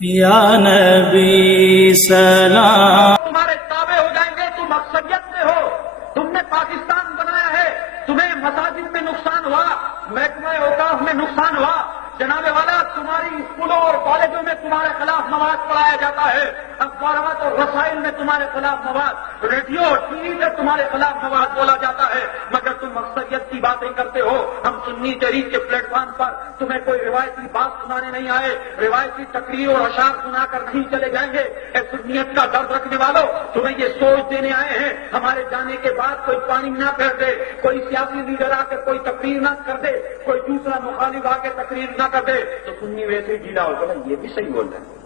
یا نبی سلام. تمہارے تابع ہو جائیں گے. تم اکثریت میں ہو. تم نے پاکستان بنایا ہے. تمہیں مساجد میں نقصان ہوا, محکمہ اوقاف میں نقصان ہوا. جناب والا, تمہاری اسکولوں اور کالجوں میں تمہارے خلاف مواد پڑھایا جاتا ہے, اخبارات اور رسائل میں تمہارے خلاف مواد, ریڈیو اور ٹی وی میں تمہارے خلاف مواد بولا جاتا ہے, مگر تم اکثریت کی باتیں کرتے ہو. ہم سنی تحریک کے پلیٹ فارم پر تمہیں کوئی روایتی بات سنانے نہیں آئے, روایتی تقریر اور اشعار سنا کر نہیں چلے جائیں گے. اے سنیت کا درد رکھنے والوں, تمہیں یہ سوچ دینے آئے ہیں ہمارے جانے کے بعد کوئی پانی نہ پھیر دے, کوئی سیاسی لیڈر آ کر کوئی تقریر نہ کر دے, کوئی دوسرا مخالف آ کے تقریر نہ کر دے تو سنی ویسے ہی ڈھیلا ہو گیا. یہ بھی صحیح بول رہے ہیں.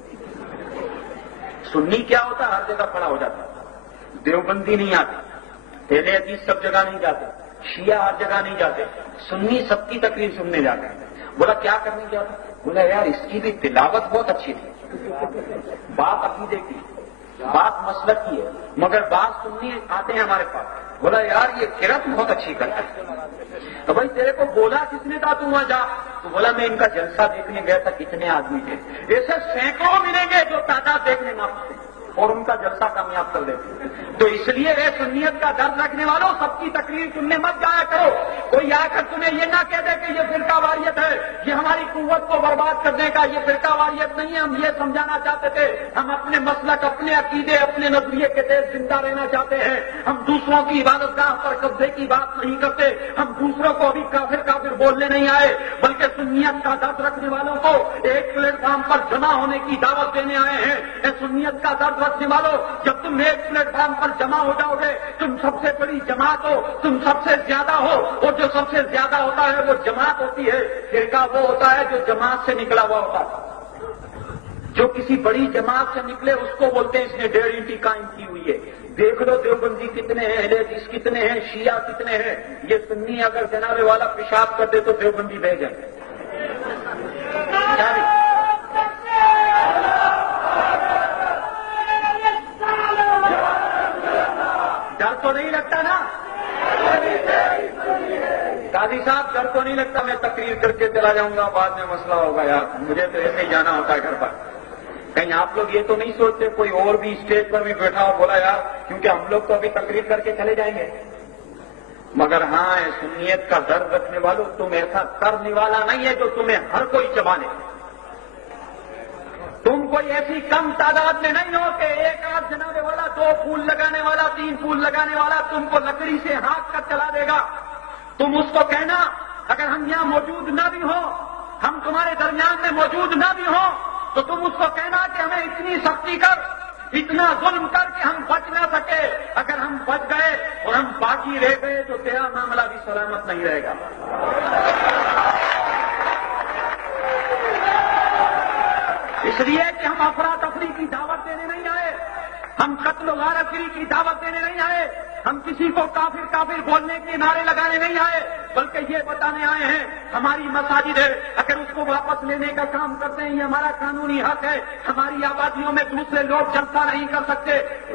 سنی کیا ہوتا ہے, ہر جگہ کھڑا ہو جاتا ہے. دیوبندی نہیں آتے, اہل حدیث سب جگہ نہیں جاتے, شیعہ ہر جگہ نہیں جاتے, سنی سب کی تقریر سننے جاتے ہیں. بولا کیا کرنے جاتا, بولا یار اس کی بھی تلاوت بہت اچھی تھی, بات عقیدے کی, بات مسلک کی ہے, مگر بات سننی آتے ہیں ہمارے پاس. بولا یار یہ قرات بہت اچھی کرتا ہے. تو بھائی تیرے کو بولا کس نے تھا تو وہاں جا؟ تو بولا میں ان کا جلسہ دیکھنے گیا تھا, کتنے آدمی تھے. ایسے سینکڑوں ملیں گے جو تعداد دیکھنے نہ پڑتے اور ان کا جلسہ کامیاب کر دیتے. تو اس لیے اے سنیت کا درد رکھنے والوں, سب کی تقریر سننے مت جایا کرو. کوئی آ کر تمہیں یہ نہ کہہ دے کہ یہ فرقہ واریت ہے, یہ ہماری قوت کو برباد کرنے کا, یہ فرقہ واریت نہیں ہے. ہم یہ سمجھانا چاہتے تھے, ہم اپنے مسلک, اپنے عقیدے, اپنے نظریے کے تحت زندہ رہنا چاہتے ہیں. ہم دوسروں کی عبادت گاہ پر قبضے کی بات نہیں کرتے. ہم دوسروں کو ابھی کافر کافر بولنے نہیں آئے, بلکہ سنیت کا درد رکھنے والوں کو ایک پلیٹ فارم پر جمع ہونے کی دعوت دینے آئے ہیں. اے سنیت کا درد رکھنے والوں, جب تم ایک پلیٹ فارم پر جمع ہو جاؤ گے, تم سب سے بڑی جماعت ہو, تم سب سے زیادہ ہو, اور جو سب سے زیادہ ہوتا ہے وہ جماعت ہوتی ہے. فرقہ وہ ہوتا ہے جو جماعت سے نکلا ہوا ہوتا ہے. جو کسی بڑی جماعت سے نکلے اس کو بولتے ہیں اس نے ڈیوٹی قائم کی ہوئی ہے. دیکھ لو دیوبندی کتنے ہیں, اہل حدیث کتنے ہیں, شیعہ کتنے ہیں. یہ سنی اگر جناب والا پیشاب کر دے تو دیوبندی بہ جائے. ڈر تو نہیں لگتا نا قاضی صاحب, ڈر تو نہیں لگتا میں تقریر کر کے چلا جاؤں گا, بعد میں مسئلہ ہوگا. یار مجھے تو ایسے ہی جانا ہوتا ہے گھر پر. کہیں آپ لوگ یہ تو نہیں سوچتے کوئی اور بھی اسٹیج پر بھی بیٹھا ہو, بولا یار کیونکہ ہم لوگ تو ابھی تقریر کر کے چلے جائیں گے. مگر ہاں, سنیت کا درد رکھنے والوں, تم ایسا کرنے والا نہیں ہے جو تمہیں ہر کوئی چبا لے. تم کوئی ایسی کم تعداد میں نہیں ہو کہ ایک آدھ جناب والا, 2 پھول لگانے والا, 3 پھول لگانے والا تم کو لکڑی سے ہانک کر چلا دے گا. تم اس کو کہنا اگر ہم یہاں موجود نہ بھی ہوں, ہم تمہارے درمیان میں موجود نہ بھی ہوں, تو تم اس کو کہنا کہ ہمیں اتنی سختی کر, اتنا ظلم کر کہ ہم بچ نہ سکے. اگر ہم بچ گئے اور ہم باقی رہ گئے تو تیرا معاملہ بھی سلامت نہیں رہے گا. اس لیے کہ ہم افراتفری کی دعوت دینے نہیں آئے, ہم قتل و غارت گری کی دعوت دینے نہیں آئے, ہم کسی کو کافر کافر بولنے کے نعرے لگانے نہیں آئے, بلکہ یہ بتانے آئے ہیں ہماری مساجد ہے, اگر اس کو واپس لینے کا کام کرتے ہیں یہ ہمارا قانونی حق ہے. ہماری آبادیوں میں دوسرے لوگ جلسہ نہیں کر سکتے,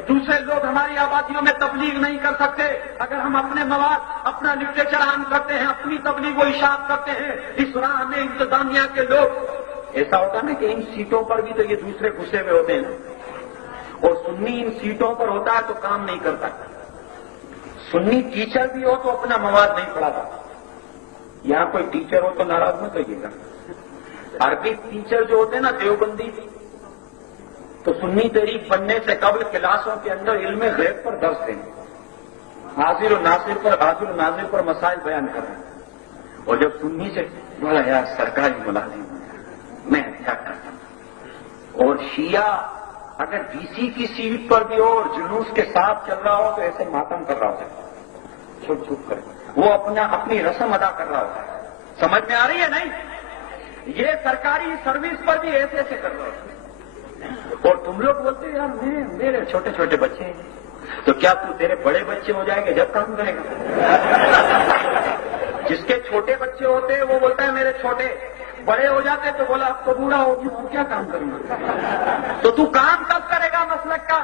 دوسرے لوگ ہماری آبادیوں میں تبلیغ نہیں کر سکتے. اگر ہم اپنے مواد, اپنا لٹریچر عام کرتے ہیں, اپنی تبلیغ و اشاعت کرتے ہیں, اس راہ میں انتظامیہ کے لوگ, ایسا ہوتا نا کہ ان سیٹوں پر بھی تو یہ دوسرے گھسے ہوئے ہوتے ہیں نا, اور سنی ان سیٹوں پر ہوتا ہے تو کام نہیں کرتا. سنی ٹیچر بھی ہو تو اپنا مواد نہیں پڑھاتا. یہاں کوئی ٹیچر ہو تو ناراض مت ہوئیے گا. عربک ٹیچر جو ہوتے ہیں نا دیوبندی, تو سنی تحریک بننے سے قبل کلاسوں کے اندر علم غیب پر درس دیں, حاضر و ناظر پر مسائل بیان کر رہے ہیں. اور جب سنی سے بولا یار سرکاری ملازم میں کیا کرتا ہوں, اور شیعہ اگر ڈی سی کی سیٹ پر بھی ہو اور جلوس کے ساتھ چل رہا ہو تو ایسے ماتم کر رہا ہوتا ہے, چھپ چھپ کر وہ اپنی رسم ادا کر رہا ہوتا ہے. سمجھ میں آ رہی ہے نہیں؟ یہ سرکاری سروس پر بھی ایسے ایسے کر رہا ہوتا ہے. اور تم لوگ بولتے یار میرے چھوٹے چھوٹے بچے ہیں, تو کیا تیرے بڑے بچے ہو جائیں گے جب کام کرے گا؟ جس کے چھوٹے بچے ہوتے ہیں وہ بولتا ہے میرے چھوٹے, بڑے ہو جاتے تو بولا اب تو بوڑھا ہوگی وہ کیا کام کروں گا. تو تو کام کب کرے گا مسلک کا,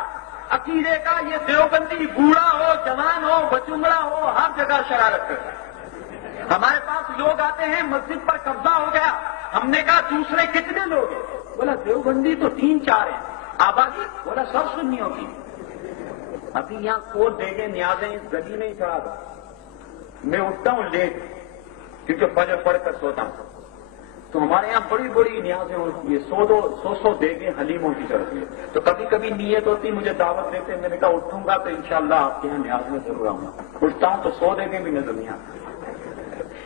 عقیدے کا؟ یہ دیوبندی بوڑھا ہو, جوان ہو, بچونگڑا ہو, ہر جگہ شرارت کرتا ہے. ہمارے پاس لوگ آتے ہیں, مسجد پر قبضہ ہو گیا, ہم نے کہا دوسرے کتنے لوگ ہیں؟ بولا دیوبندی تو 3-4 ہیں. آبادی بولا سب سنیوں کی. ابھی یہاں کو دے گے نیازیں اس گلی میں ہی چڑھا دو. میں اٹھتا ہوں لیٹ کیونکہ فجر پڑھ کر سوتا ہوں. تو ہمارے یہاں بڑی بڑی نیازیں ہوتی ہے. 100 دے گے حلیموں کی چڑھتی ہے. تو کبھی کبھی نیت ہوتی مجھے دعوت دیتے, میں نے کہا اٹھوں گا تو انشاءاللہ آپ کے یہاں نیاز میں ضرور آؤں گا. اٹھتا ہوں تو 100 دے گے بھی نظر نہیں آتا.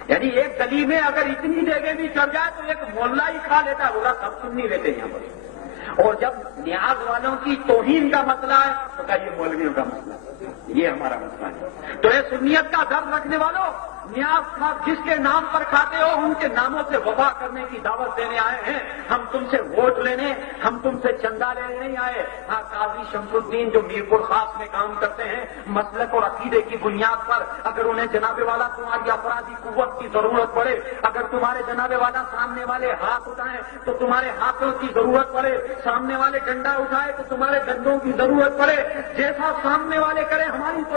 یعنی ایک گلی میں اگر اتنی جگہ بھی چڑھ جائے تو ایک محلہ ہی کھا لیتا ہے. بولا سب سن نہیں لیتے یہاں پر. اور جب نیاز والوں کی توہین کا مسئلہ ہے تو کہا یہ مولویوں کا مسئلہ ہے, یہ ہمارا مسئلہ ہے. تو یہ سنیت کا درد رکھنے والوں, نیاز کھا جس کے نام پر کھاتے ہو ان کے ناموں سے وفا کرنے کی دعوت دینے آئے ہیں. ہم تم سے ووٹ لینے, ہم تم سے چندہ لینے نہیں آئے. ہاں, قاضی شمس الدین جو میرپور خاص میں کام کرتے ہیں مسلک اور عقیدے کی بنیاد پر, اگر انہیں جناب والا تمہاری افرادی قوت کی ضرورت پڑے, اگر تمہارے جناب والا سامنے والے ہاتھ اٹھائیں تو تمہارے ہاتھوں کی ضرورت پڑے, سامنے والے ڈنڈا اٹھائے تو تمہارے ڈنڈوں کی ضرورت پڑے, جیسا سامنے والے کرے ہماری